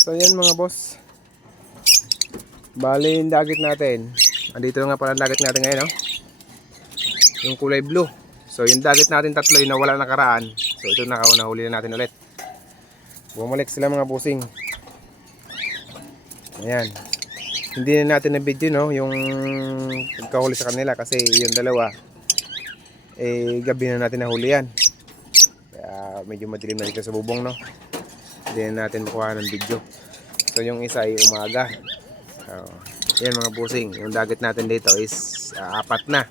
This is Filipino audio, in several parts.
So yan mga boss, bali yung dagat natin, andito nga pala ang dagat natin ngayon, no? Yung kulay blue. So yung dagat natin tatlo yung nawala nakaraan. So ito nahuli na natin ulit. Bumalik sila mga busing. Ayan. Hindi na natin na video, no, yung pagkahuli sa kanila kasi yung dalawa gabi na natin nahuli yan. Kaya medyo madilim na dito sa bubong, no. Hindi na natin makuha ng video. So yung isa ay umaga. Yan mga busing, yung dagat natin dito is apat na.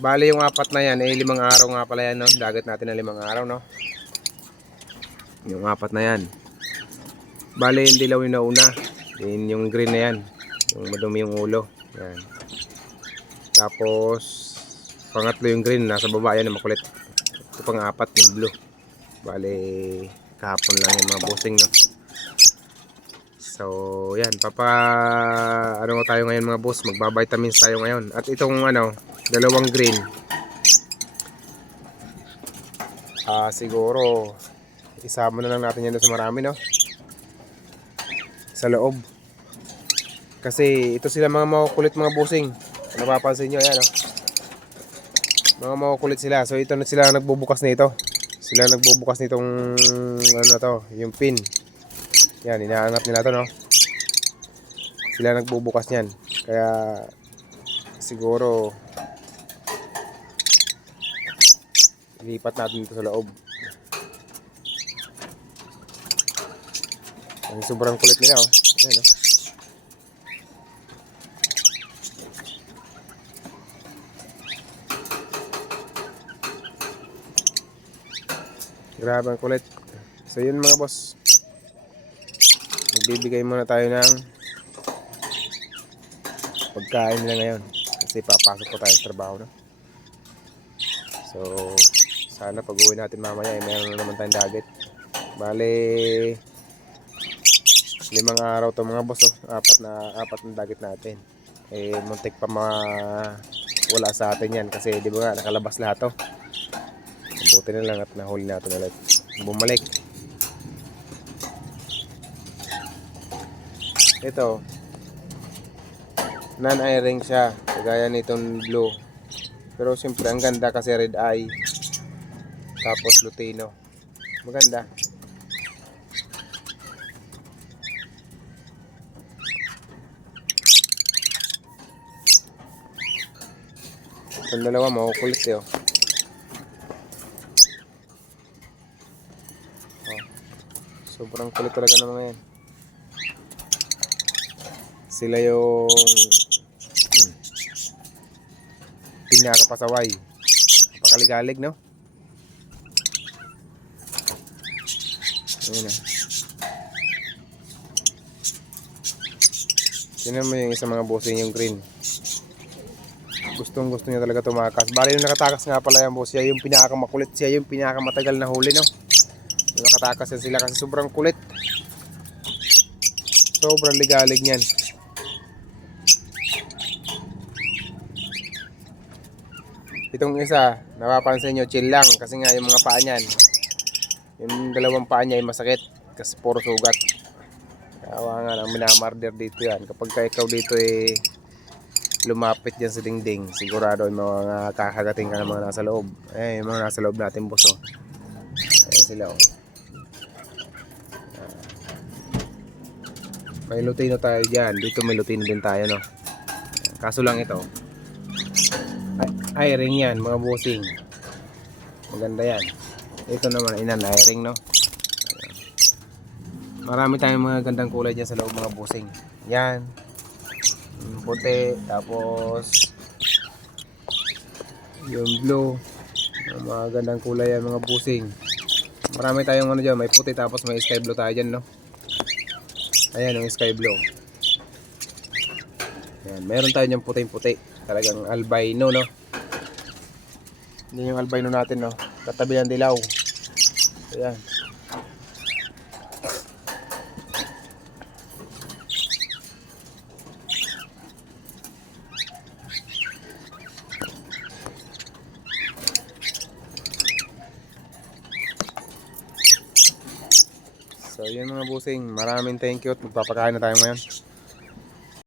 Bali yung apat na yan 5 araw nga pala yan, no? Dagat natin na 5 araw, no? Yung apat na yan. Bali yung dilaw yung nauna, yung green na yan, yung madumi yung ulo. Yan. Tapos pangatlo yung green, nasa baba yan yung makulit. Ito pang apat yung blue. Bali kahapon lang yung mga busing, no? So yan, ano tayo ngayon mga boss, magbabitamins tayo ngayon. At itong dalawang green, siguro isama na lang natin yan sa marami, no, sa loob. Kasi ito sila mga makukulit mga busing. Napapansin nyo, yan, no? Mga makukulit sila. So ito na sila nagbubukas nito. Sila nagbubukas nitong yung pin. Yan, inaangat nila to, no? Sila nagbubukas niyan. Kaya siguro ilipat natin dito sa loob. Ang sobrang kulit nila, oh. Ayan, oh. Grabe ang kulit. So yun mga boss, magbibigay muna tayo ng pagkain nila ngayon kasi papasok pa tayo sa trabaho, no? So sana pag uwi natin mamaya meron na naman tayong dagat. Bale 5 araw to mga boss, oh. Apat na dagat natin. Muntik pa wala sa atin yan kasi di ba nga nakalabas lahat to. Mabuti na lang at nahuli natin ulit. Bumalik. Ito, non-eye-ring siya, kagaya nitong blue. Pero siyempre ang ganda kasi red eye. Tapos lutino. Maganda. Itong dalawa makukulit, eh, oh. Sobrang kulit talaga ng mga yan. Sila yung pinakapasaway. Napakaligalig, no? Ayan, tingnan mo yung isa mga bossing, yung green. Gustong gusto niya talaga tumakas. Bali yung nakatakas nga pala yung boss, siya yung pinakamakulit, siya yung pinakamatagal na huli, no? Yung nakatakas yan sila kasi sobrang kulit. Sobrang ligalig niyan. Itong isa, napapansin nyo, chill lang kasi nga yung mga paa niyan, yung dalawang paa niya ay masakit kasi puro sugat. Kawa nga lang, minamarder dito yan. Kapag ka ikaw dito lumapit dyan sa dingding, sigurado yung mga kakagating ka ng mga nasa loob. Yung mga nasa loob natin, boss, oh. Ayan sila, oh. May lutino tayo dyan. Dito may lutino din tayo, no? Kaso lang ito, eye-ring yan mga bossing. Maganda yan. Ito naman eye-ring, no? Marami tayong mga gandang kulay dyan sa loob mga bossing. Yan, puti, tapos yung blue. Mga gandang kulay yan mga bossing. Marami tayong dyan, may puti tapos may sky blue tayo dyan, no? Ayan yung sky blue. Ayan, meron tayo dyan puting-puti. Talagang albino, no? Hindi yung albino natin, no? Katabi ng dilaw. Ayan. So yun Ayun mga busing, maraming thank you at magpapakain na tayo ngayon.